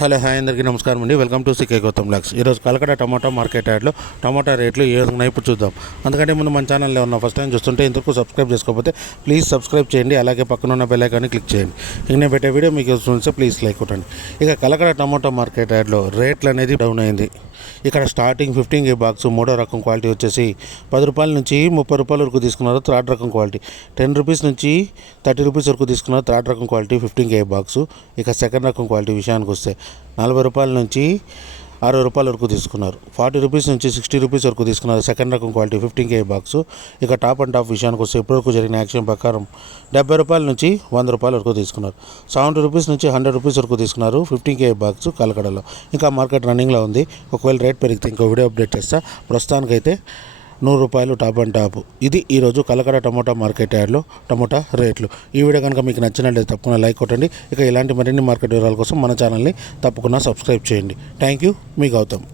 Hello hi అందరికీ నమస్కారం అండి. Welcome to CK Gautam vlogs. ఈరోజు కలకడ టమాటా మార్కెట్ యార్డ్లో టమాటా రేట్లు ఏ విధంగా ఇప్పుడు చూద్దాం. అందుకంటే ముందు మన ఛానల్లో ఉన్న ఫస్ట్ టైం చూస్తుంటే ఇంతకు సబ్స్క్రైబ్ చేసుకోకపోతే ప్లీజ్ సబ్స్క్రైబ్ చేయండి. అలాగే పక్కన ఉన్న బెల్ ఐకాన్ని క్లిక్ చేయండి. ఇక నేను పెట్టే వీడియో మీకు చూస్తే ప్లీజ్ లైక్ కొట్టండి. ఇక కలకడ టమాటా మార్కెట్ యార్డ్లో రేట్లు అనేది డౌన్ అయింది. ఇక్కడ స్టార్టింగ్ 15 కేజీ బాక్స్ మూడో రకం క్వాలిటీ వచ్చేసి 10 రూపాయల నుంచి 30 రూపాయల వరకు తీసుకున్నారు. థర్డ్ రకం క్వాలిటీ 10 రూపీస్ నుంచి 30 రూపీస్ వరకు తీసుకున్నారు. థర్డ్ రకం క్వాలిటీ 15 కేజీ బాక్స్. ఇక సెకండ్ రకం క్వాలిటీ విషయానికి వస్తే 40 రూపాయల నుంచి 60 రూపాయల వరకు తీసుకున్నారు. 40 రూపీస్ నుంచి 60 రూపీస్ వరకు తీసుకున్నారు. సెకండ్ రకం క్వాలిటీ 15 కేజీ బాక్స్. ఇక టాప్ అండ్ టాప్ విషయానికి వస్తే ఇప్పటివరకు జరిగిన యాక్షన్ ప్రకారం 70 రూపాయల నుంచి 100 రూపాయల వరకు తీసుకున్నారు. 70 రూపీస్ నుంచి 100 రూపీస్ వరకు తీసుకున్నారు 15 కేజీ బాక్స్ కలకడలో. ఇంకా మార్కెట్ రన్నింగ్లో ఉంది. ఒకవేళ రేట్ పెరిగితే ఇంకో వీడియో అప్డేట్ చేస్తా. ప్రస్తుతానికైతే 100 రూపాయలు టాప్ అండ్ టాప్. ఇది ఈరోజు కలకడ టమోటా మార్కెట్ యార్డ్లో టమోటా రేట్లు. ఈ వీడియో కనుక మీకు నచ్చినట్లయితే తప్పకుండా లైక్ కొట్టండి. ఇక ఇలాంటి మరిన్ని మార్కెట్ వివరాల కోసం మన ఛానల్ని తప్పకుండా సబ్స్క్రైబ్ చేయండి. థ్యాంక్ యూ, మీ గౌతమ్.